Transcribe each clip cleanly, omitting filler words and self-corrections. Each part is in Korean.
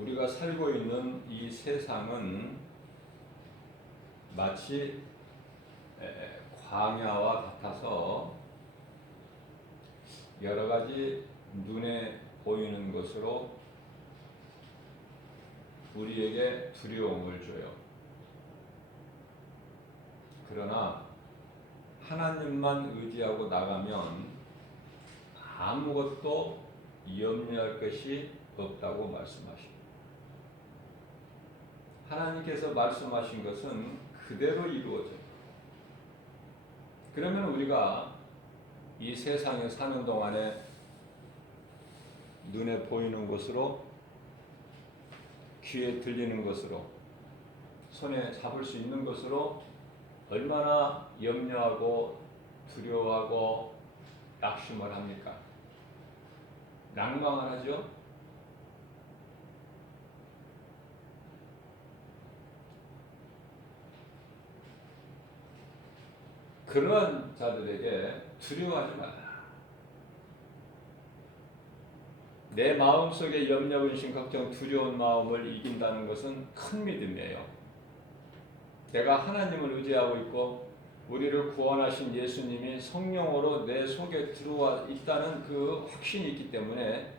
우리가 살고 있는 이 세상은 마치 광야와 같아서 여러 가지 눈에 보이는 것으로 우리에게 두려움을 줘요. 그러나 하나님만 의지하고 나가면 아무것도 염려할 것이 없다고 말씀하십니다. 하나님께서 말씀하신 것은 그대로 이루어져요. 그러면 우리가 이 세상에 사는 동안에 눈에 보이는 것으로, 귀에 들리는 것으로, 손에 잡을 수 있는 것으로 얼마나 염려하고 두려워하고 낙심을 합니까? 낭망을 하죠. 그러한 자들에게 두려워하지 말라. 내 마음속에 염려, 근심, 걱정, 두려운 마음을 이긴다는 것은 큰 믿음이에요. 내가 하나님을 의지하고 있고 우리를 구원하신 예수님이 성령으로 내 속에 들어와 있다는 그 확신이 있기 때문에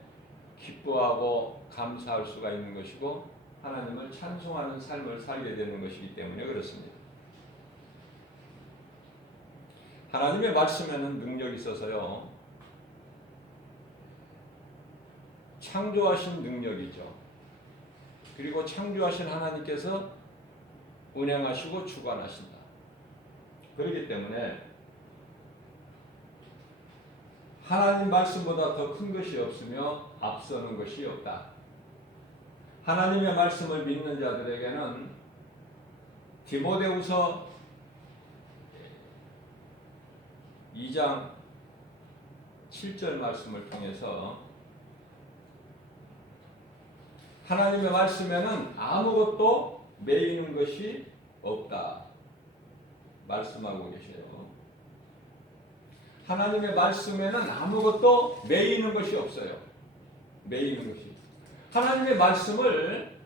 기뻐하고 감사할 수가 있는 것이고 하나님을 찬송하는 삶을 살게 되는 것이기 때문에 그렇습니다. 하나님의 말씀에는 능력이 있어서요. 창조하신 능력이죠. 그리고 창조하신 하나님께서 운행하시고 주관하신다. 그렇기 때문에 하나님 말씀보다 더 큰 것이 없으며 앞서는 것이 없다. 하나님의 말씀을 믿는 자들에게는 디모데후서 2장 7절 말씀을 통해서 하나님의 말씀에는 아무것도 매이는 것이 없다 말씀하고 계세요. 하나님의 말씀에는 아무것도 매이는 것이 없어요. 매이는 것이. 하나님의 말씀을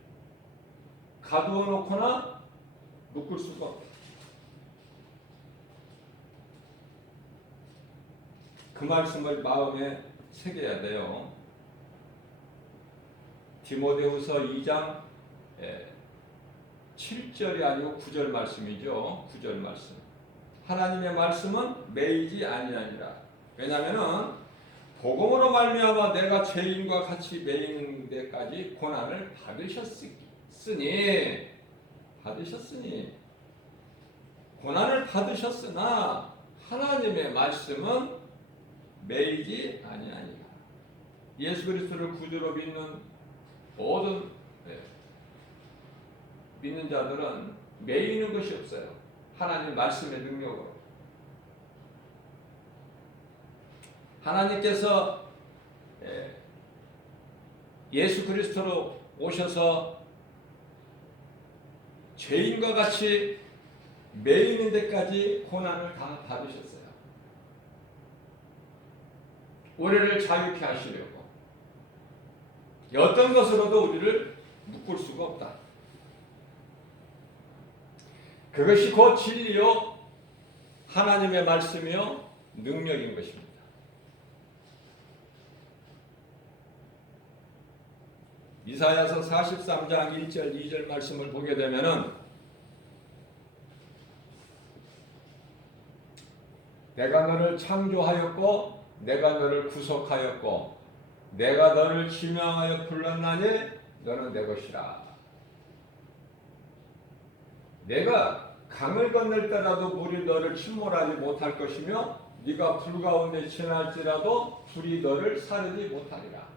가두어 놓거나 묶을 수가 없다. 그 말씀을 마음에 새겨야 돼요. 디모데후서 2장 7절이 아니고 9절 말씀이죠. 9절 말씀. 하나님의 말씀은 매이지 아니하니라. 왜냐하면은 복음으로 말미암아 내가 죄인과 같이 매이는 데까지 고난을 받으셨으니 고난을 받으셨으나 하나님의 말씀은 매이지 아니하니라. 예수 그리스도를 구주로 믿는 모든 믿는 자들은 매이는 것이 없어요. 하나님 말씀의 능력으로. 하나님께서 예수 그리스도로 오셔서 죄인과 같이 매이는 데까지 고난을 다 받으셨어요. 우리를 자유케 하시려고. 어떤 것으로도 우리를 묶을 수가 없다. 그것이 곧 진리요 하나님의 말씀이요 능력인 것입니다. 이사야서 43장 1절 2절 말씀을 보게 되면은 내가 너를 창조하였고 내가 너를 구속하였고 내가 너를 지명하여 불렀나니 너는 내 것이라. 내가 강을 건널 때라도 물이 너를 침몰하지 못할 것이며 네가 불 가운데 지날지라도 불이 너를 사르지 못하리라.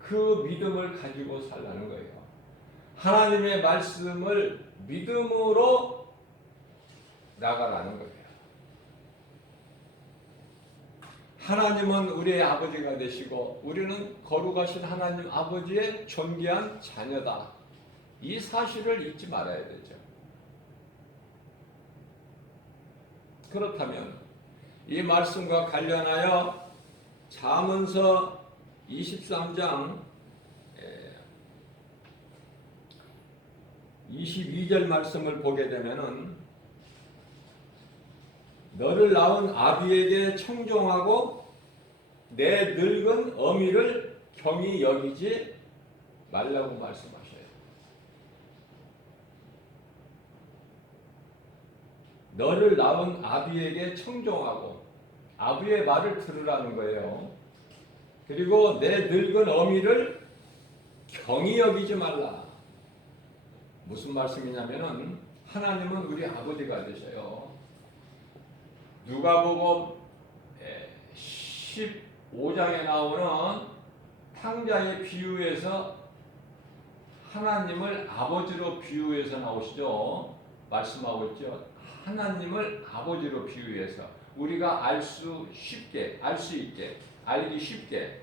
그 믿음을 가지고 살라는 거예요. 하나님의 말씀을 믿음으로 나가라는 거예요. 하나님은 우리의 아버지가 되시고 우리는 거룩하신 하나님 아버지의 존귀한 자녀다. 이 사실을 잊지 말아야 되죠. 그렇다면 이 말씀과 관련하여 잠언서 23장 22절 말씀을 보게 되면은 너를 낳은 아비에게 청종하고 내 늙은 어미를 경히 여기지 말라고 말씀하셔요. 너를 낳은 아비에게 청종하고 아비의 말을 들으라는 거예요. 그리고 내 늙은 어미를 경히 여기지 말라. 무슨 말씀이냐면은 하나님은 우리 아버지가 되셔요. 누가복음 15장에 나오는 탕자의 비유에서 하나님을 아버지로 비유해서 나오시죠. 말씀하고 있죠. 하나님을 아버지로 비유해서 우리가 알 수 있게, 알기 쉽게.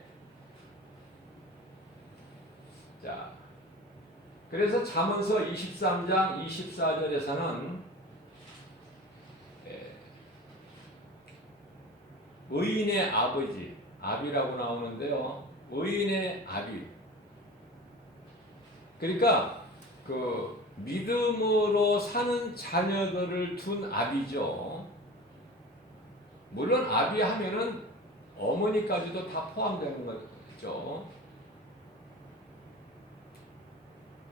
자, 그래서 잠언서 23장 24절에서는 의인의 아버지, 아비라고 나오는데요. 의인의 아비. 그러니까 그 믿음으로 사는 자녀들을 둔 아비죠. 물론 아비 하면은 어머니까지도 다 포함되는 거죠.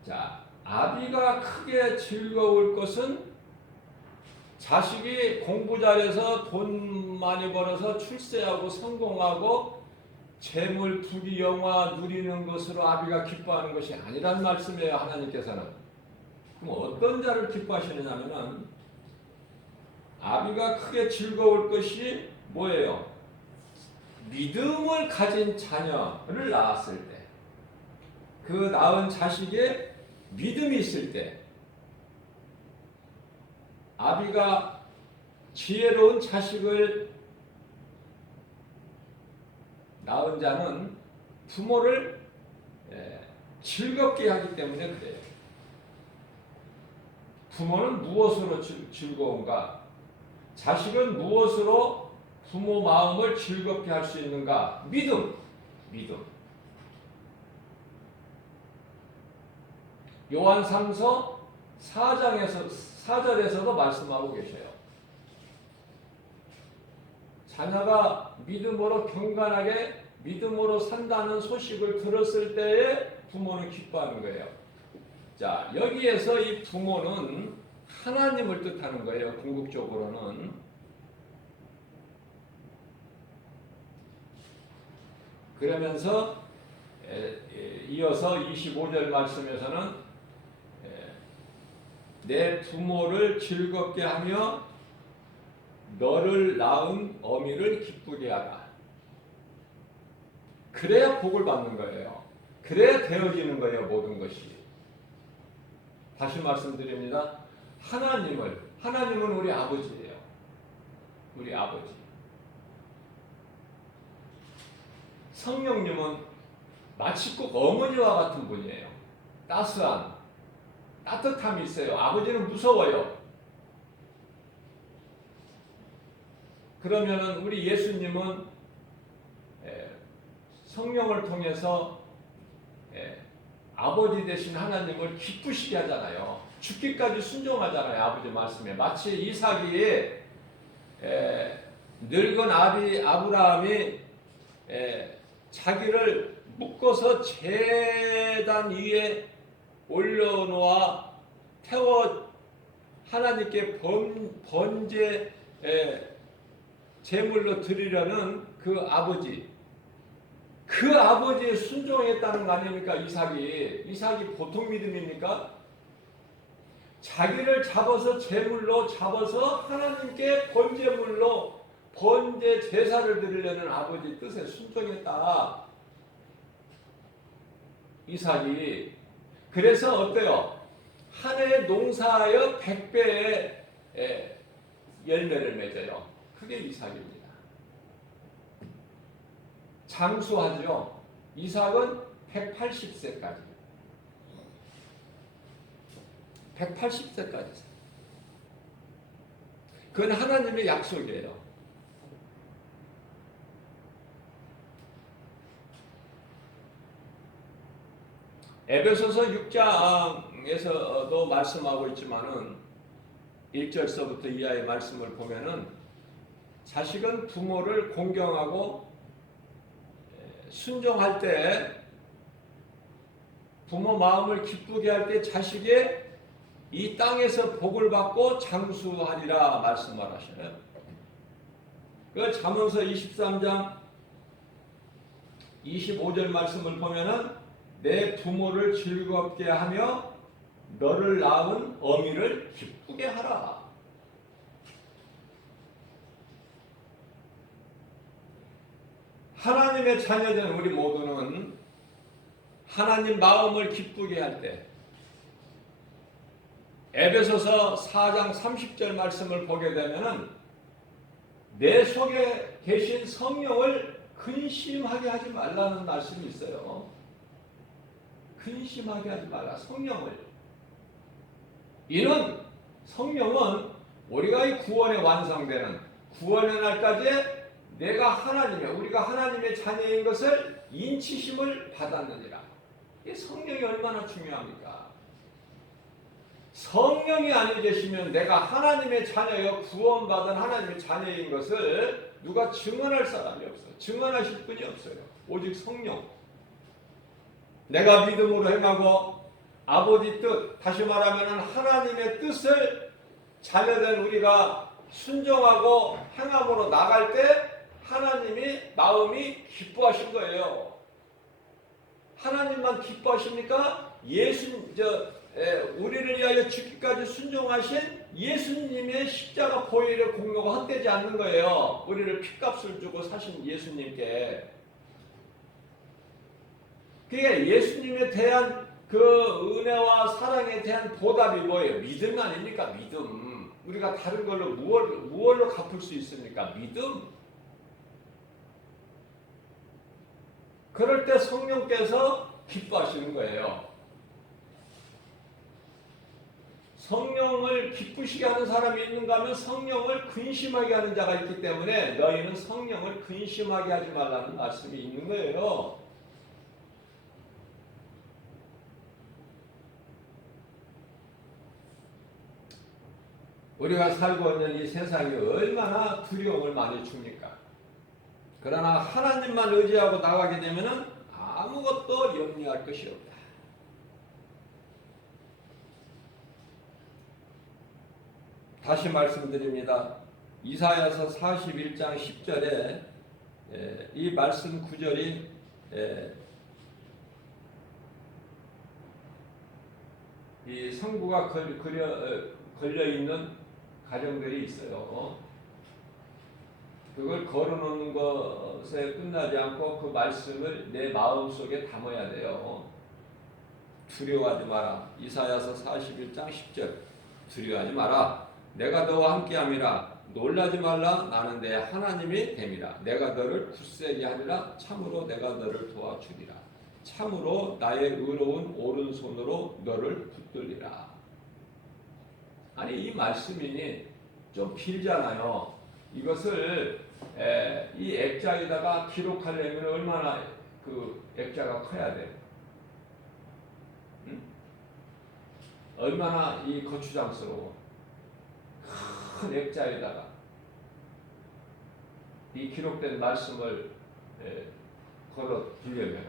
자, 아비가 크게 즐거울 것은 자식이 공부 잘해서 돈 많이 벌어서 출세하고 성공하고 재물 부귀 영화 누리는 것으로 아비가 기뻐하는 것이 아니란 말씀이에요. 하나님께서는. 그럼 어떤 자를 기뻐하시느냐면 아비가 크게 즐거울 것이 뭐예요? 믿음을 가진 자녀를 낳았을 때, 그 낳은 자식의 믿음이 있을 때, 아비가 지혜로운 자식을 낳은 자는 부모를 즐겁게 하기 때문에 그래요. 부모는 무엇으로 즐거운가? 자식은 무엇으로 부모 마음을 즐겁게 할 수 있는가? 믿음. 요한 3서 4절에서도 말씀하고 계셔요. 자녀가 믿음으로 경건하게 믿음으로 산다는 소식을 들었을 때에 부모는 기뻐하는 거예요. 자, 여기에서 이 부모는 하나님을 뜻하는 거예요. 궁극적으로는. 그러면서 이어서 25절 말씀에서는 내 부모를 즐겁게 하며 너를 낳은 어미를 기쁘게 하라. 그래야 복을 받는 거예요. 그래야 되어지는 거예요. 모든 것이. 다시 말씀드립니다. 하나님은 우리 아버지예요. 우리 아버지. 성령님은 마치 꼭 어머니와 같은 분이에요. 따뜻함이 있어요. 아버지는 무서워요. 그러면은 우리 예수님은 성령을 통해서 아버지 되신 하나님을 기쁘시게 하잖아요. 죽기까지 순종하잖아요. 아버지 말씀에. 마치 이삭이 늙은 아비 아브라함이 자기를 묶어서 제단 위에 올려놓아 태워 하나님께 번제 제물로 드리려는 그 아버지에 순종했다는 거 아닙니까? 이삭이 보통 믿음입니까? 자기를 잡아서 제물로 잡아서 하나님께 번제물로 번제 제사를 드리려는 아버지 뜻에 순종했다. 이삭이. 그래서 어때요? 한 해 농사하여 100배의 열매를 맺어요. 그게 이삭입니다. 장수하죠. 이삭은 180세까지. 180세까지. 그건 하나님의 약속이에요. 에베소서 6장 장에서도 말씀하고 있지만은 1절서부터 이하의 말씀을 보면은 자식은 부모를 공경하고 순종할 때, 부모 마음을 기쁘게 할 때 자식이 이 땅에서 복을 받고 장수하리라 말씀을 하셔요. 그 잠언서 23장 25절 말씀을 보면은 내 부모를 즐겁게 하며 너를 낳은 어미를 기쁘게 하라. 하나님의 자녀된 우리 모두는 하나님 마음을 기쁘게 할 때, 에베소서 4장 30절 말씀을 보게 되면은 내 속에 계신 성령을 근심하게 하지 말라는 말씀이 있어요. 근심하게 하지 말라, 성령을. 이는 성령은 우리가 이 구원에 완성되는 구원의 날까지 내가 우리가 하나님의 자녀인 것을 인치심을 받았느니라. 이 성령이 얼마나 중요합니까? 성령이 아니 계시면 내가 하나님의 자녀여 구원받은 하나님의 자녀인 것을 누가 증언할 사람이 없어요. 증언하실 분이 없어요. 오직 성령. 내가 믿음으로 행하고 아버지 뜻, 다시 말하면 하나님의 뜻을 자녀된 우리가 순종하고 행함으로 나갈 때 하나님이 마음이 기뻐하신 거예요. 하나님만 기뻐하십니까? 우리를 위하여 죽기까지 순종하신 예수님의 십자가 보혈의 공로가 헛되지 않는 거예요. 우리를 핏값을 주고 사신 예수님께. 그게 예수님에 대한 그 은혜와 사랑에 대한 보답이 뭐예요? 믿음 아닙니까? 믿음. 우리가 다른 걸로 무얼로 갚을 수 있습니까? 믿음. 그럴 때 성령께서 기뻐하시는 거예요. 성령을 기쁘시게 하는 사람이 있는가 하면 성령을 근심하게 하는 자가 있기 때문에 너희는 성령을 근심하게 하지 말라는 말씀이 있는 거예요. 우리가 살고 있는 이 세상이 얼마나 두려움을 많이 줍니까? 그러나 하나님만 의지하고 나가게 되면 아무것도 염려할 것이 없다. 다시 말씀드립니다. 이사야서 41장 10절에 이 말씀 구절이 이 성부가 걸려있는 가정들이 있어요. 그걸 걸어놓는 것에 끝나지 않고 그 말씀을 내 마음속에 담아야 돼요. 두려워하지 마라. 이사야서 41장 10절. 두려워하지 마라. 내가 너와 함께함이라. 놀라지 말라. 나는 내 하나님이 됨이라. 내가 너를 굳세게 하리라. 참으로 내가 너를 도와주리라. 참으로 나의 의로운 오른손으로 너를 붙들리라. 아니 이 말씀이 좀 길잖아요. 이것을 이 액자에다가 기록하려면 얼마나 그 액자가 커야 돼? 응? 얼마나 이 거추장스러워. 큰 액자에다가 이 기록된 말씀을 걸어 두려면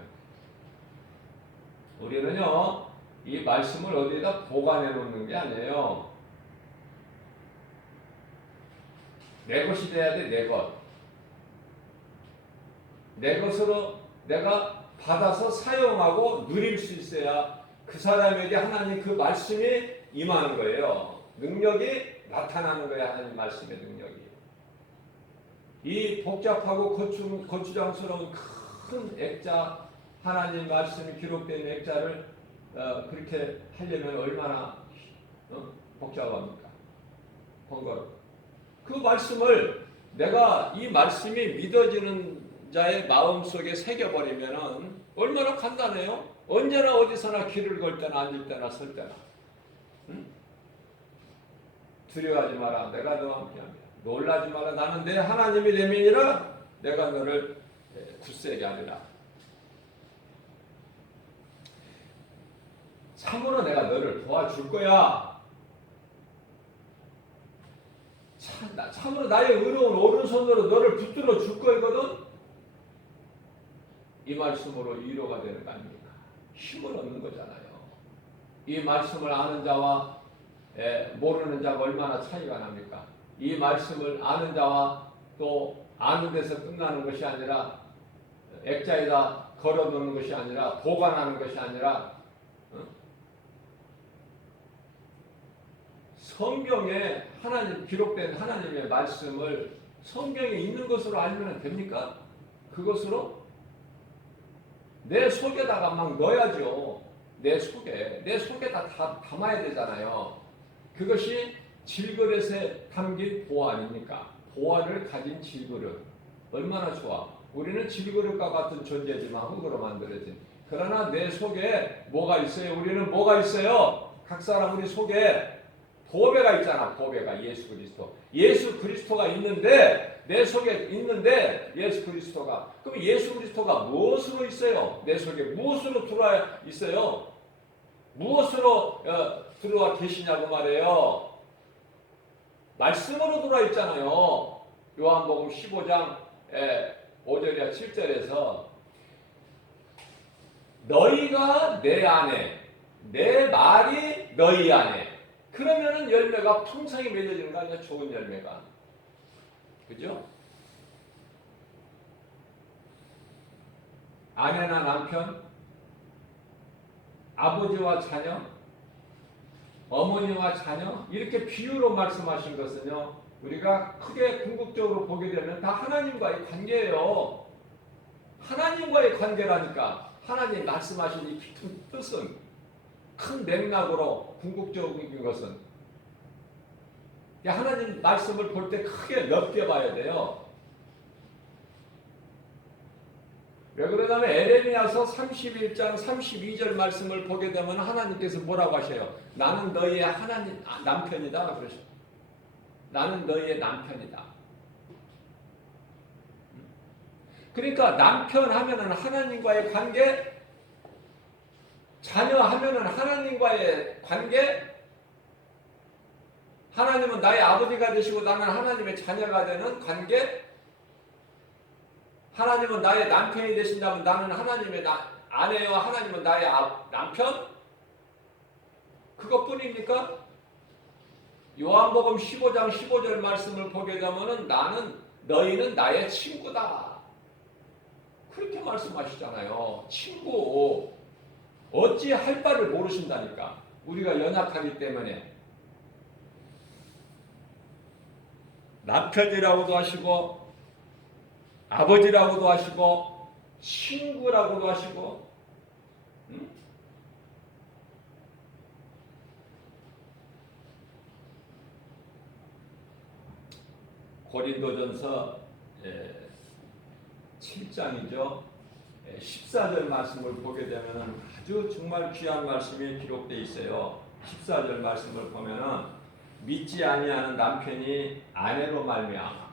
우리는요 이 말씀을 어디에다 보관해 놓는 게 아니에요. 내 것이 돼야 돼. 내 것. 내 것으로 내가 받아서 사용하고 누릴 수 있어야 그 사람에게 하나님 그 말씀이 임하는 거예요. 능력이 나타나는 거예요. 하나님 말씀의 능력이. 이 복잡하고 거추장스러운 큰 액자, 하나님 말씀이 기록된 액자를 그렇게 하려면 얼마나 복잡합니까? 번거롭고. 그 말씀을 내가 이 말씀이 믿어지는 자의 마음속에 새겨버리면 얼마나 간단해요? 언제나 어디서나 길을 걸 때나 앉을 때나 설 때나. 응? 두려워하지 마라. 내가 너와 함께합니다. 놀라지 마라. 나는 내 하나님이 됨이니라. 내가 너를 굳세게 하리라. 참으로 내가 너를 도와줄 거야. 참으로 나의 의로운 오른손으로 너를 붙들어 줄 거거든. 이 말씀으로 위로가 되는 거 아닙니까? 힘을 얻는 거잖아요. 이 말씀을 아는 자와 모르는 자가 얼마나 차이가 납니까? 이 말씀을 아는 자와 또 아는 데서 끝나는 것이 아니라 액자에다 걸어놓는 것이 아니라 보관하는 것이 아니라 성경에 기록된 하나님의 말씀을 성경에 있는 것으로 알면 됩니까? 그것으로 내 속에다가 막 넣어야죠. 내 속에다 다 담아야 되잖아요. 그것이 질그릇에 담긴 보화 아닙니까? 보화를 가진 질그릇. 얼마나 좋아. 우리는 질그릇과 같은 존재지만 흙으로 만들어진. 그러나 내 속에 뭐가 있어요? 우리는 뭐가 있어요? 각 사람 우리 속에 보배가 있잖아. 보배가 예수 그리스도. 예수 그리스도가 있는데 내 속에 있는데 예수 그리스도가. 그럼 예수 그리스도가 무엇으로 있어요? 내 속에 무엇으로 들어와 있어요? 무엇으로 들어와 계시냐고 말해요. 말씀으로 들어와 있잖아요. 요한복음 15장 5절이나 7절에서 너희가 내 안에 내 말이 너희 안에 그러면은 열매가 풍성히 맺어지는 거 아니야? 좋은 열매가. 그죠? 아내나 남편, 아버지와 자녀, 어머니와 자녀 이렇게 비유로 말씀하신 것은요. 우리가 크게 궁극적으로 보게 되면 다 하나님과의 관계예요. 하나님과의 관계라니까. 하나님 말씀하신 이 깊은 뜻은 큰 맥락으로 궁극적인 것은 하나님 말씀을 볼 때 크게 넓게 봐야 돼요. 왜 그러냐면 에레미야서 31장 32절 말씀을 보게 되면 하나님께서 뭐라고 하셔요? 나는 너희의 하나님 남편이다 그러셔. 나는 너희의 남편이다. 그러니까 남편 하면은 하나님과의 관계, 자녀 하면은 하나님과의 관계, 하나님은 나의 아버지가 되시고 나는 하나님의 자녀가 되는 관계, 하나님은 나의 남편이 되신다면 나는 하나님의 아내와 하나님은 나의 남편? 그것뿐입니까? 요한복음 15장 15절 말씀을 보게 되면 너희는 나의 친구다. 그렇게 말씀하시잖아요. 친구. 어찌 할 바를 모르신다니까. 우리가 연약하기 때문에. 남편이라고도 하시고 아버지라고도 하시고 친구라고도 하시고 고린도전서 7장이죠. 14절 말씀을 보게 되면 아주 정말 귀한 말씀이 기록되어 있어요. 14절 말씀을 보면은 믿지 아니하는 남편이 아내로 말미암아.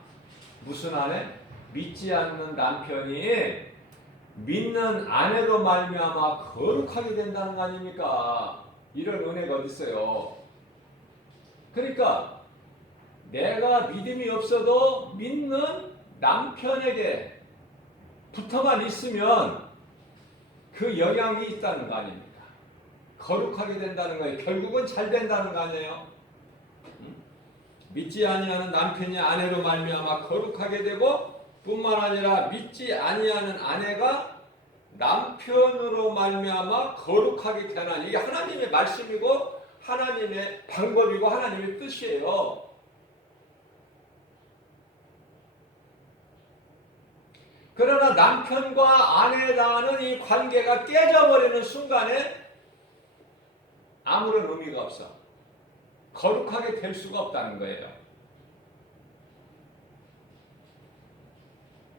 무슨 아내? 믿지 않는 남편이 믿는 아내로 말미암아 거룩하게 된다는 거 아닙니까? 이런 은혜가 어디 있어요? 그러니까 내가 믿음이 없어도 믿는 남편에게 붙어만 있으면 그 영향이 있다는 거 아닙니까? 거룩하게 된다는 거예요. 결국은 잘 된다는 거 아니에요? 믿지 아니하는 남편이 아내로 말미암아 거룩하게 되고 뿐만 아니라 믿지 아니하는 아내가 남편으로 말미암아 거룩하게 되나. 이게 하나님의 말씀이고 하나님의 방법이고 하나님의 뜻이에요. 그러나 남편과 아내에 당하는 이 관계가 깨져버리는 순간에 아무런 의미가 없어. 거룩하게 될 수가 없다는 거예요.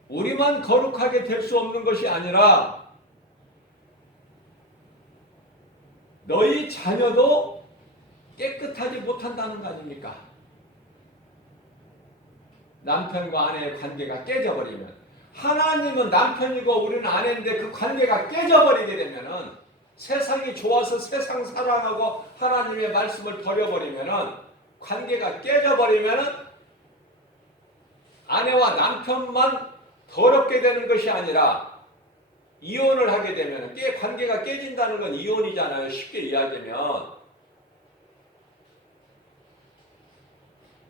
우리만 거룩하게 될 수 없는 것이 아니라 너희 자녀도 깨끗하지 못한다는 거 아닙니까? 남편과 아내의 관계가 깨져버리면. 하나님은 남편이고 우리는 아내인데 그 관계가 깨져버리게 되면은 세상이 좋아서 세상 사랑하고 하나님의 말씀을 버려버리면은, 관계가 깨져버리면은 아내와 남편만 더럽게 되는 것이 아니라 이혼을 하게 되면, 관계가 깨진다는 건 이혼이잖아요. 쉽게 이야기하면.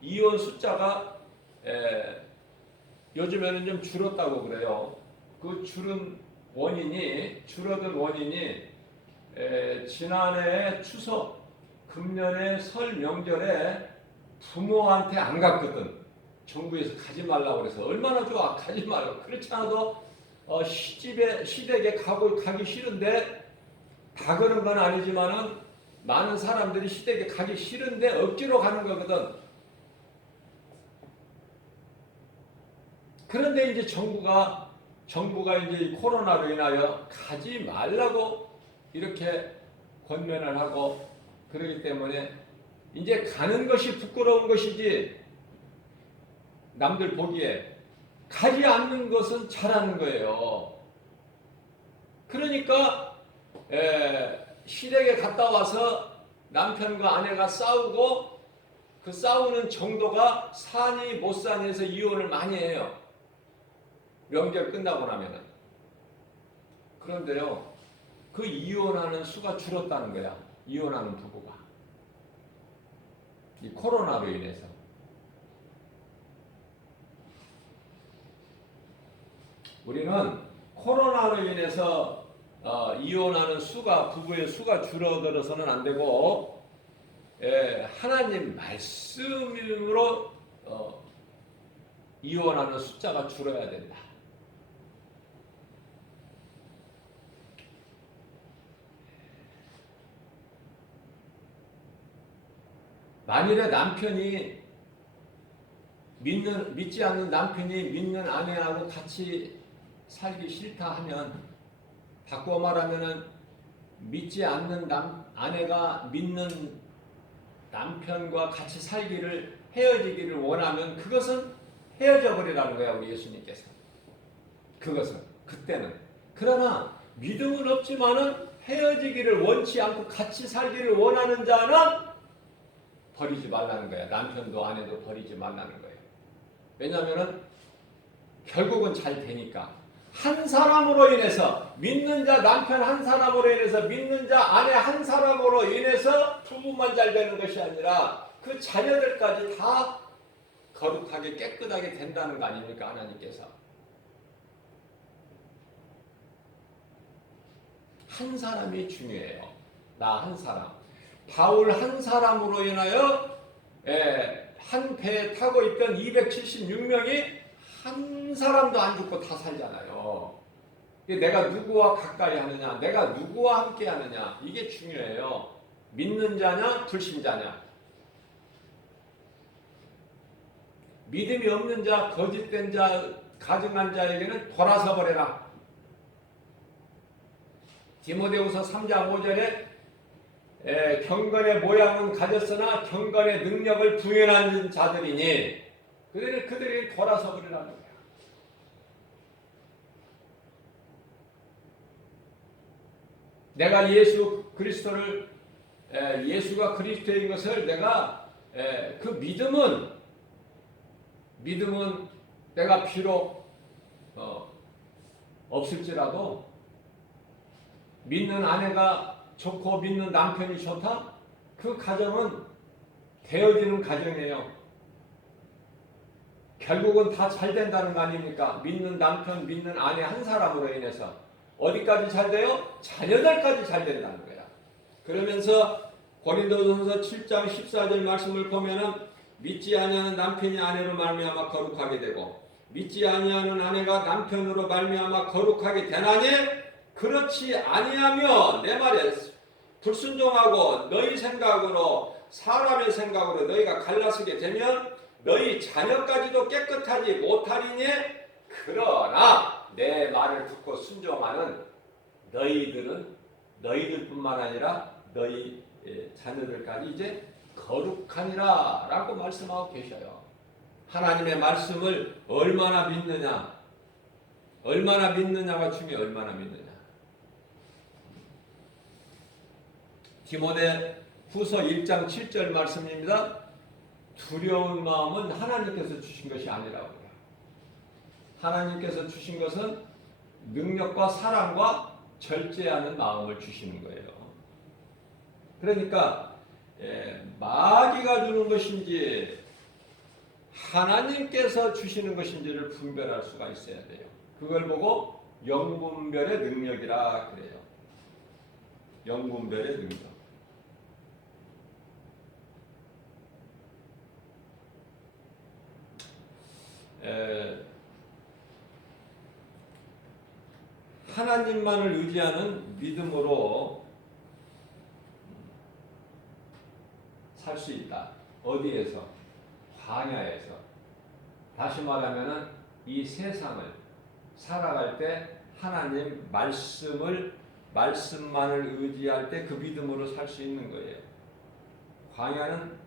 이혼 숫자가 요즘에는 좀 줄었다고 그래요. 그 줄어든 원인이 지난해 추석, 금년에 설 명절에 부모한테 안 갔거든. 정부에서 가지 말라고 그래서. 얼마나 좋아, 가지 말라고. 그렇지 않아도 시댁에 가기 싫은데, 다 그런 건 아니지만은 많은 사람들이 시댁에 가기 싫은데 억지로 가는 거거든. 그런데 이제 정부가 이제 이 코로나로 인하여 가지 말라고 이렇게 권면을 하고, 그러기 때문에 이제 가는 것이 부끄러운 것이지, 남들 보기에 가지 않는 것은 잘하는 거예요. 그러니까 시댁에 갔다 와서 남편과 아내가 싸우고, 그 싸우는 정도가 사니 못 사니에서 이혼을 많이 해요. 명절 끝나고 나면은. 그런데요, 그 이혼하는 수가 줄었다는 거야. 이혼하는 부부가. 이 코로나로 인해서. 우리는 코로나로 인해서 이혼하는 부부의 수가 줄어들어서는 안 되고, 하나님 말씀으로 이혼하는 숫자가 줄어야 된다. 만일에 남편이 믿지 않는 남편이 믿는 아내하고 같이 살기 싫다 하면, 바꿔 말하면은 믿지 않는 아내가 믿는 남편과 같이 헤어지기를 원하면 그것은 헤어져 버리라는 거야, 우리 예수님께서. 그때는. 그러나 믿음은 없지만은 헤어지기를 원치 않고 같이 살기를 원하는 자는 버리지 말라는 거야. 남편도 아내도 버리지 말라는 거예요. 왜냐하면은 결국은 잘 되니까. 한 사람으로 인해서, 믿는 자 남편 한 사람으로 인해서, 믿는 자 아내 한 사람으로 인해서 부부만 잘 되는 것이 아니라 그 자녀들까지 다 거룩하게 깨끗하게 된다는 거 아닙니까, 하나님께서. 한 사람이 중요해요. 나 한 사람. 바울 한 사람으로 인하여 한 배에 타고 있던 276명이 한 사람도 안 죽고 다 살잖아요. 내가 누구와 가까이 하느냐, 내가 누구와 함께 하느냐, 이게 중요해요. 믿는 자냐, 불신자냐. 믿음이 없는 자, 거짓된 자, 가증한 자에게는 돌아서 버려라. 디모데후서 3장 5절에 경건의 모양은 가졌으나 경건의 능력을 부인하는 자들이니 그들이 돌아서 버리라는 거야. 내가 예수가 그리스도인 것을 내가 그 믿음은 내가 비록 없을지라도, 믿는 아내가 좋고 믿는 남편이 좋다? 그 가정은 되어지는 가정이에요. 결국은 다 잘 된다는 거 아닙니까? 믿는 남편, 믿는 아내 한 사람으로 인해서. 어디까지 잘 돼요? 자녀들까지 잘 된다는 거야. 그러면서 고린도전서 7장 14절 말씀을 보면은, 믿지 아니하는 남편이 아내로 말미암아 거룩하게 되고 믿지 아니하는 아내가 남편으로 말미암아 거룩하게 되나니, 그렇지 아니하면, 내 말에 불순종하고 너희 생각으로, 사람의 생각으로 너희가 갈라서게 되면 너희 자녀까지도 깨끗하지 못하리니, 그러나 내 말을 듣고 순종하는 너희들뿐만 아니라 너희 자녀들까지 이제 거룩하니라 라고 말씀하고 계셔요. 하나님의 말씀을 얼마나 믿느냐가 중요해요. 얼마나 믿느냐. 디모데 후서 1장 7절 말씀입니다. 두려운 마음은 하나님께서 주신 것이 아니라고요. 하나님께서 주신 것은 능력과 사랑과 절제하는 마음을 주시는 거예요. 그러니까 마귀가 주는 것인지 하나님께서 주시는 것인지를 분별할 수가 있어야 돼요. 그걸 보고 영분별의 능력이라 그래요. 영분별의 능력. 하나님만을 의지하는 믿음으로 살 수 있다. 어디에서? 광야에서. 다시 말하면은 이 세상을 살아갈 때 하나님 말씀만을 의지할 때 그 믿음으로 살 수 있는 거예요. 광야는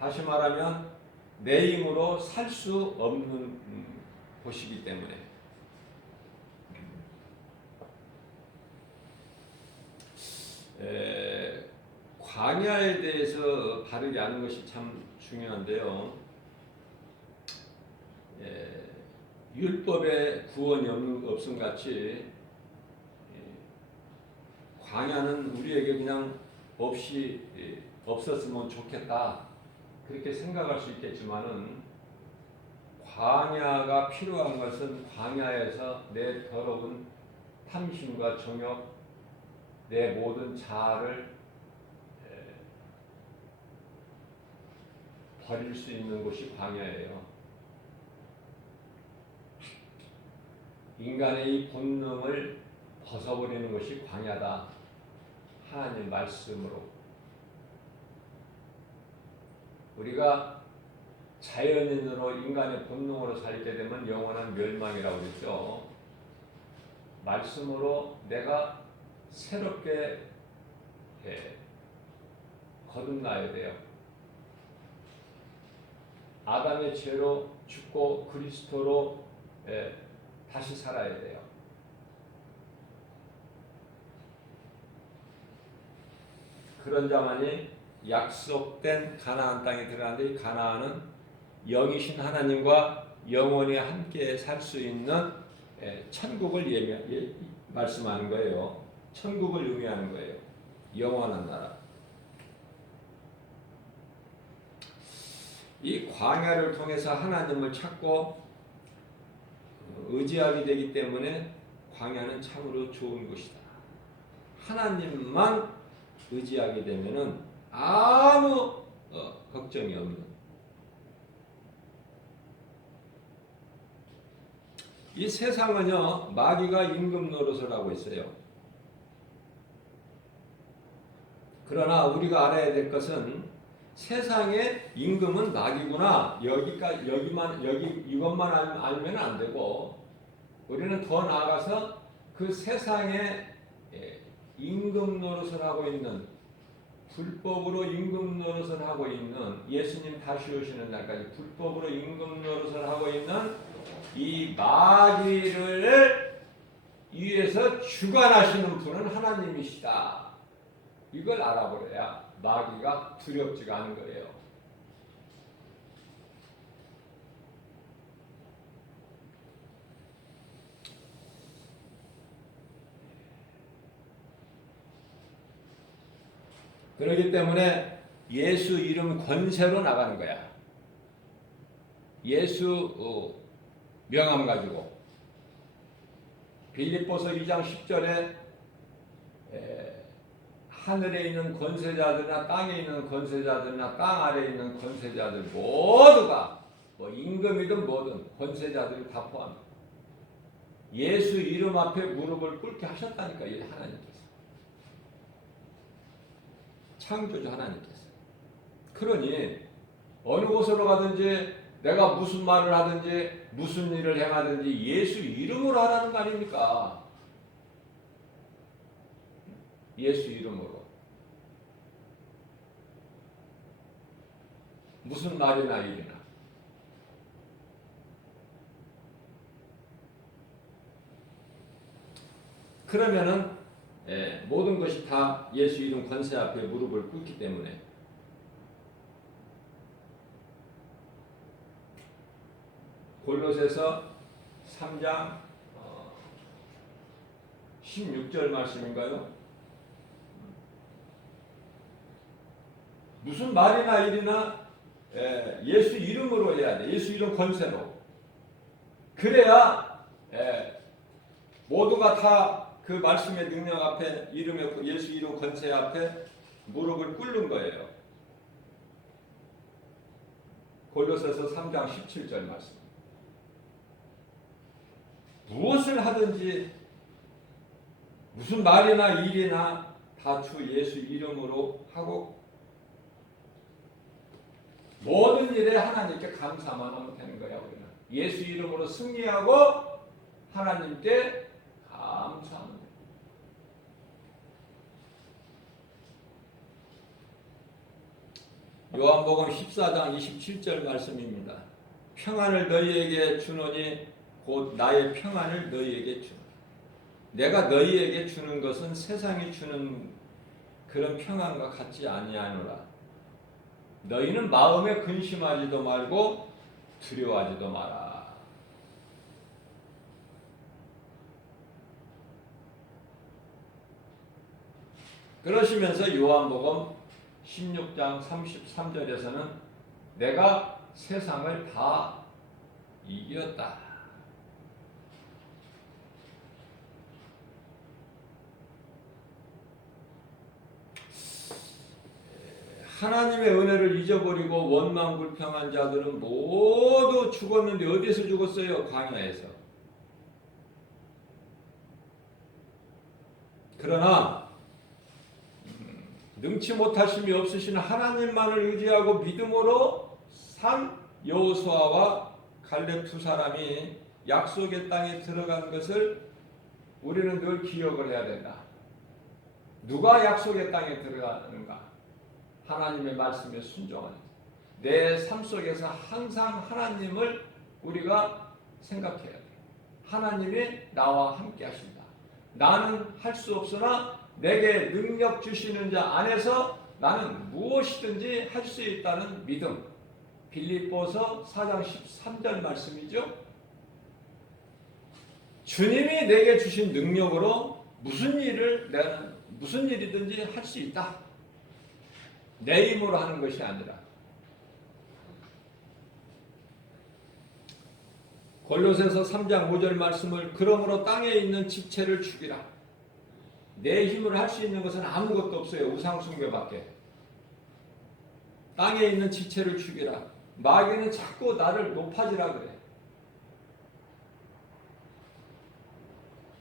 다시 말하면 내 힘으로 살 수 없는 곳이기 때문에 광야에 대해서 바르게 아는 것이 참 중요한데요. 율법에 구원이 없음 같이 광야는 우리에게 그냥 없었으면 좋겠다 그렇게 생각할 수 있겠지만은 광야가 필요한 것은 광야에서 내 더러운 탐심과 정욕, 내 모든 자아를 버릴 수 있는 곳이 광야예요. 인간의 이 본능을 벗어버리는 것이 광야다. 하나님 말씀으로. 우리가 자연인으로 인간의 본능으로 살게 되면 영원한 멸망이라고 그랬죠. 말씀으로 내가 새롭게 거듭나야 돼요. 아담의 죄로 죽고 그리스도로 다시 살아야 돼요. 그런 자만이 약속된 가나안 땅에 들어가는데 이 가나안은 영이신 하나님과 영원히 함께 살 수 있는 천국을 말씀하는 거예요. 천국을 의미하는 거예요. 영원한 나라. 이 광야를 통해서 하나님을 찾고 의지하게 되기 때문에 광야는 참으로 좋은 곳이다. 하나님만 의지하게 되면은 아무 걱정이 없는. 이 세상은요 마귀가 임금 노릇을 하고 있어요. 그러나 우리가 알아야 될 것은 세상의 임금은 마귀구나. 이것만 알면 안 되고 우리는 더 나아가서 그 세상에 임금 노릇을 하고 있는 불법으로 임금 노릇을 하고 있는 예수님 다시 오시는 날까지 불법으로 임금 노릇을 하고 있는 이 마귀를 위해서 주관하시는 분은 하나님이시다. 이걸 알아버려야 마귀가 두렵지가 않은 거예요. 그렇기 때문에 예수 이름 권세로 나가는 거야. 예수 명함 가지고. 빌립보서 2장 10절에 하늘에 있는 권세자들이나 땅에 있는 권세자들이나 땅 아래에 있는 권세자들 모두가 뭐 임금이든 뭐든 권세자들이 다 포함합니다. 예수 이름 앞에 무릎을 꿇게 하셨다니까 이 하나님께서. 창조주 하나님께서. 그러니 어느 곳으로 가든지 내가 무슨 말을 하든지 무슨 일을 행하든지 예수 이름으로 하라는 거 아닙니까? 예수 이름으로. 무슨 말이나 일이나. 그러면은 모든 것이 다 예수 이름 권세 앞에 무릎을 꿇기 때문에. 골로새서 3장 16절 말씀인가요? 무슨 말이나 일이나 예수 이름으로 해야 돼. 예수 이름 권세로. 그래야 모두가 다 그 말씀의 능력 앞에 예수 이름 권세 앞에 무릎을 꿇는 거예요. 골로새서 3장 17절 말씀. 무엇을 하든지 무슨 말이나 일이나 다 주 예수 이름으로 하고 모든 일에 하나님께 감사만 하면 되는 거야. 우리는 예수 이름으로 승리하고 하나님께 감사하는 거야. 요한복음 14장 27절 말씀입니다. 평안을 너희에게 주노니 곧 나의 평안을 너희에게 주노니. 내가 너희에게 주는 것은 세상이 주는 그런 평안과 같지 아니하노라. 너희는 마음에 근심하지도 말고 두려워하지도 마라. 그러시면서 요한복음 16장 33절에서는 내가 세상을 다 이겼다. 하나님의 은혜를 잊어버리고 원망불평한 자들은 모두 죽었는데 어디서 죽었어요? 광야에서. 그러나 능치 못하심이 없으신 하나님만을 의지하고 믿음으로 산 여호수아와 갈렙 두 사람이 약속의 땅에 들어간 것을 우리는 늘 기억을 해야 된다. 누가 약속의 땅에 들어가는가? 하나님의 말씀에 순종하는 내 삶 속에서 항상 하나님을 우리가 생각해야 돼. 하나님이 나와 함께 하신다. 나는 할 수 없으나 내게 능력 주시는 자 안에서 나는 무엇이든지 할 수 있다는 믿음. 빌립보서 4장 13절 말씀이죠. 주님이 내게 주신 능력으로 무슨 일이든지 할 수 있다. 내 힘으로 하는 것이 아니라. 골로새서 3장 5절 말씀을 그러므로 땅에 있는 지체를 죽이라. 내 힘으로 할 수 있는 것은 아무것도 없어요. 우상숭배밖에. 땅에 있는 지체를 죽이라. 마귀는 자꾸 나를 높아지라 그래.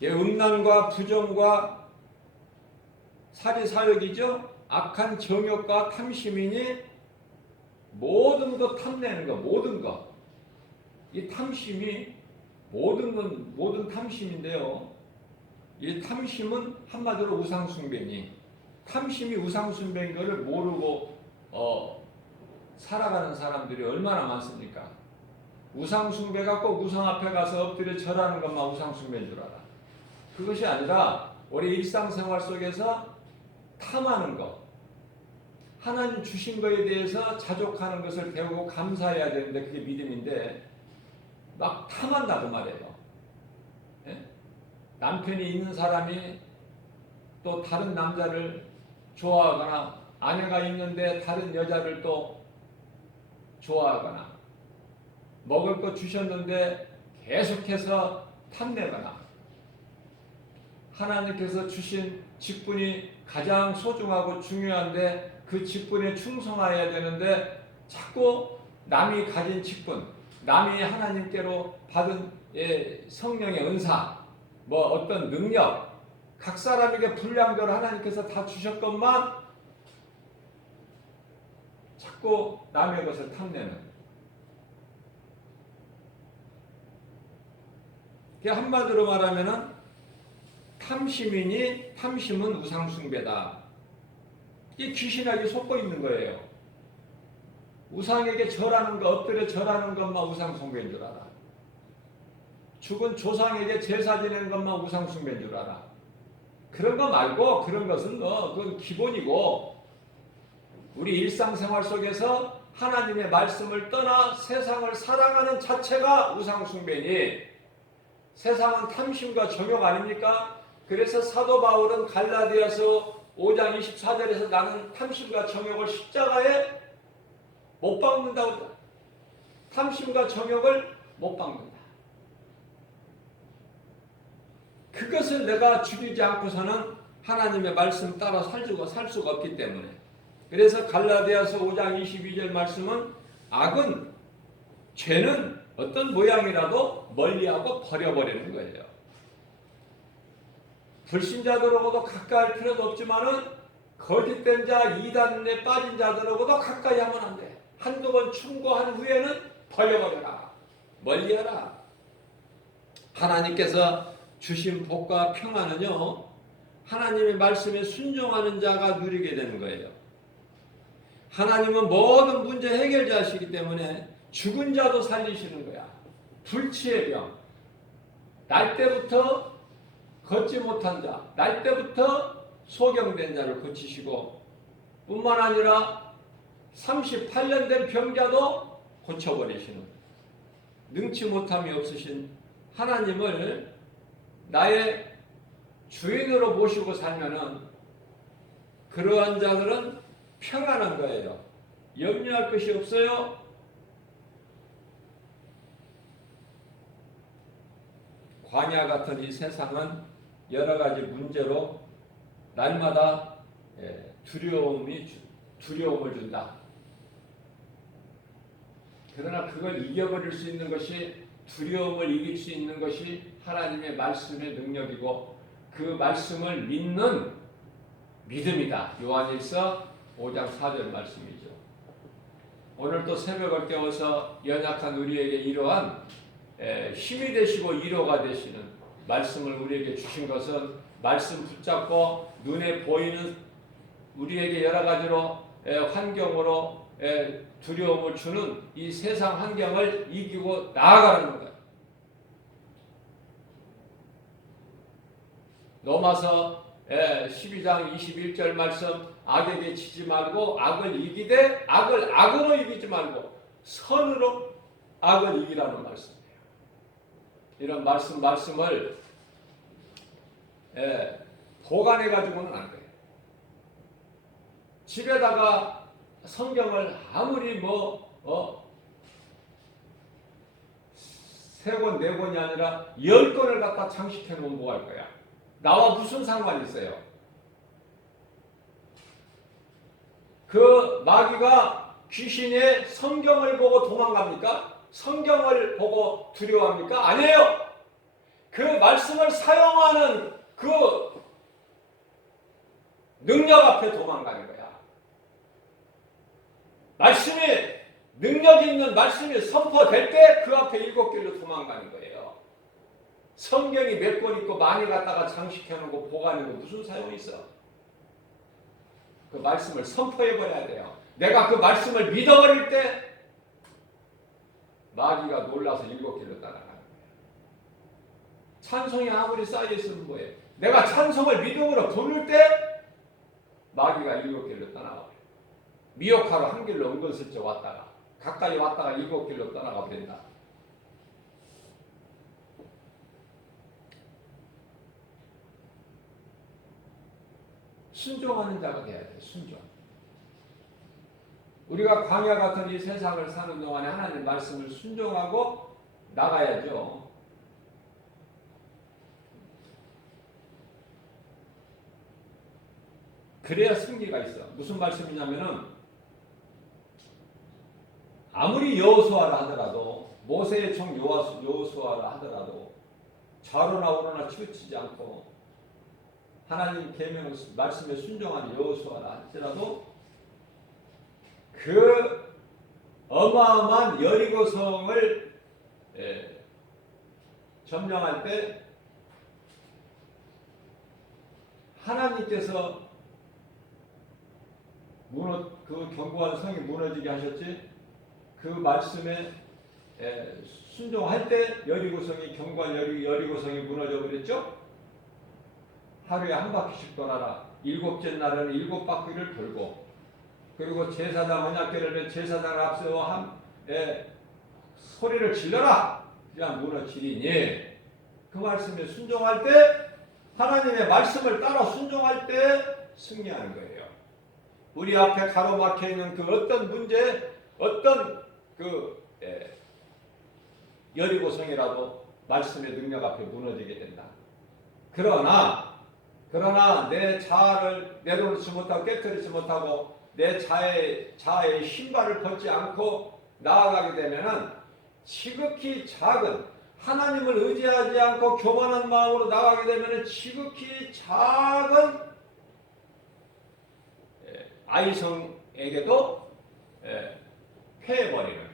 음란과 부정과 사리사욕이죠. 악한 정욕과 탐심이니 모든 것 탐내는 것, 모든 것. 이 탐심이 모든 탐심인데요. 이 탐심은 한마디로 우상숭배니, 탐심이 우상숭배인 것을 모르고 살아가는 사람들이 얼마나 많습니까? 우상숭배가 꼭 우상 앞에 가서 엎드려 절하는 것만 우상숭배인 줄 알아. 그것이 아니라 우리 일상생활 속에서 탐하는 것, 하나님 주신 것에 대해서 자족하는 것을 배우고 감사해야 되는데 그게 믿음인데 막 탐한다고 말해요. 예? 남편이 있는 사람이 또 다른 남자를 좋아하거나 아내가 있는데 다른 여자를 또 좋아하거나 먹을 것 주셨는데 계속해서 탐내거나 하나님께서 주신 직분이 가장 소중하고 중요한데 그 직분에 충성해야 되는데 자꾸 남이 가진 직분, 남이 하나님께로 받은 성령의 은사, 어떤 능력, 각 사람에게 분량대로 하나님께서 다 주셨건만 자꾸 남의 것을 탐내는. 한마디로 말하면은 탐심이니 탐심은 우상숭배다. 이 귀신에게 속고 있는 거예요. 우상에게 절하는 것, 엎드려 절하는 것만 우상숭배인 줄 알아. 죽은 조상에게 제사 지내는 것만 우상숭배인 줄 알아. 그런 거 말고 그런 것은 그건 기본이고 우리 일상생활 속에서 하나님의 말씀을 떠나 세상을 사랑하는 자체가 우상숭배니 세상은 탐심과 정욕 아닙니까? 그래서 사도 바울은 갈라디아서 5장 24절에서 나는 탐심과 정욕을 십자가에 못 박는다고 탐심과 정욕을 못 박는다. 그것을 내가 죽이지 않고서는 하나님의 말씀 따라 살 수가 없기 때문에 그래서 갈라디아서 5장 22절 말씀은 악은 죄는 어떤 모양이라도 멀리하고 버려버리는 거예요. 불신자들하고도 가까이 할 필요도 없지만은 거짓된 자 이단에 빠진 자들하고도 가까이 하면 안 돼. 한두 번 충고한 후에는 버려버려라. 멀리하라. 하나님께서 주신 복과 평안은요. 하나님의 말씀에 순종하는 자가 누리게 되는 거예요. 하나님은 모든 문제 해결자시기 때문에 죽은 자도 살리시는 거야. 불치의 병. 날 때부터 걷지 못한 자. 날 때부터 소경된 자를 고치시고 뿐만 아니라 38년 된 병자도 고쳐버리시는 능치 못함이 없으신 하나님을 나의 주인으로 모시고 살면은 그러한 자들은 평안한 거예요. 염려할 것이 없어요. 광야 같은 이 세상은 여러 가지 문제로 날마다 두려움을 준다. 그러나 그걸 이겨버릴 수 있는 것이 두려움을 이길 수 있는 것이 하나님의 말씀의 능력이고 그 말씀을 믿는 믿음이다. 요한일서 5장 4절 말씀이죠. 오늘 또 새벽을 깨워서 연약한 우리에게 이러한 힘이 되시고 위로가 되시는 말씀을 우리에게 주신 것은 말씀 붙잡고 눈에 보이는 우리에게 여러 가지로 환경으로 두려움을 주는 이 세상 환경을 이기고 나아가는 거예요. 로마서 12장 21절 말씀 악에게 지지 말고 악을 이기되 악을 악으로 이기지 말고 선으로 악을 이기라는 말씀이에요. 이런 말씀을 보관해 가지고는 안 돼요. 집에다가 성경을 아무리 세 권, 네 권이 아니라 10권을 갖다 장식해 놓으면 뭐 할 거야? 나와 무슨 상관이 있어요? 그 마귀가 귀신의 성경을 보고 도망갑니까? 성경을 보고 두려워합니까? 아니에요. 그 말씀을 사용하는 그 능력 앞에 도망가는 거야. 말씀이 능력 있는 말씀이 선포될 때 그 앞에 7길로 도망가는 거예요. 성경이 몇 권 있고 많이 갖다가 장식해놓고 보관해놓고 무슨 소용이 있어? 그 말씀을 선포해버려야 돼요. 내가 그 말씀을 믿어버릴 때 마귀가 놀라서 7길로 따라가는 거예요. 찬송이 아무리 쌓여있으면 뭐예요? 내가 찬송을 믿음으로 부를 때 마귀가 7길로 떠나가버려요. 미혹하러 한 길로 은근슬쩍 왔다가 가까이 왔다가 7길로 떠나가 버린다. 순종하는 자가 돼야 돼. 순종. 우리가 광야 같은 이 세상을 사는 동안에 하나님 말씀을 순종하고 나가야죠. 그래야 승리가 있어. 무슨 말씀이냐면은 아무리 여호수아라 하더라도 모세의 종 여호수아라 하더라도 좌로나 우로나 치우치지 않고 하나님 계명 말씀에 순종하는 여호수아라 할지라도 그 어마어마한 여리고성을 점령할 때 하나님께서 그 견고한 성이 무너지게 하셨지. 그 말씀에 순종할 때 여리고성이 견고한 여리고성이 무너져 버렸죠. 하루에 한 바퀴씩 돌아라. 일곱째 날은 일곱 바퀴를 돌고, 그리고 제사장 언약궤를 제사장을 앞세워 소리를 질러라. 그냥 무너지리니, 그 말씀에 순종할 때, 하나님의 말씀을 따라 순종할 때 승리하는 거예요. 우리 앞에 가로막혀 있는 그 어떤 문제, 어떤 여리고성이라도 말씀의 능력 앞에 무너지게 된다. 그러나 내 자아를 내려놓지 못하고 깨뜨리지 못하고 내 자아의 신발을 벗지 않고 나아가게 되면은 지극히 작은, 하나님을 의지하지 않고 교만한 마음으로 나가게 되면은 지극히 작은 아이성에게도 패해버리는,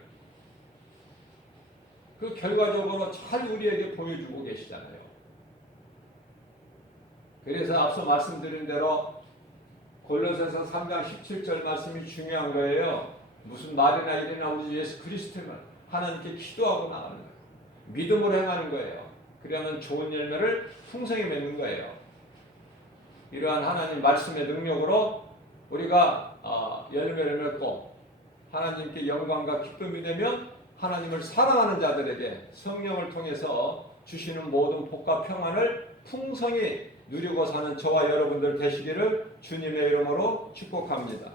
그 결과적으로 잘 우리에게 보여주고 계시잖아요. 그래서 앞서 말씀드린 대로 골로새서 3장 17절 말씀이 중요한 거예요. 무슨 말이나 일이나 우리 예수 그리스도는 하나님께 기도하고 나가는 거예요. 믿음으로 행하는 거예요. 그러면 좋은 열매를 풍성히 맺는 거예요. 이러한 하나님 말씀의 능력으로 우리가 열매를 맺고 하나님께 영광과 기쁨이 되면 하나님을 사랑하는 자들에게 성령을 통해서 주시는 모든 복과 평안을 풍성히 누리고 사는 저와 여러분들 되시기를 주님의 이름으로 축복합니다.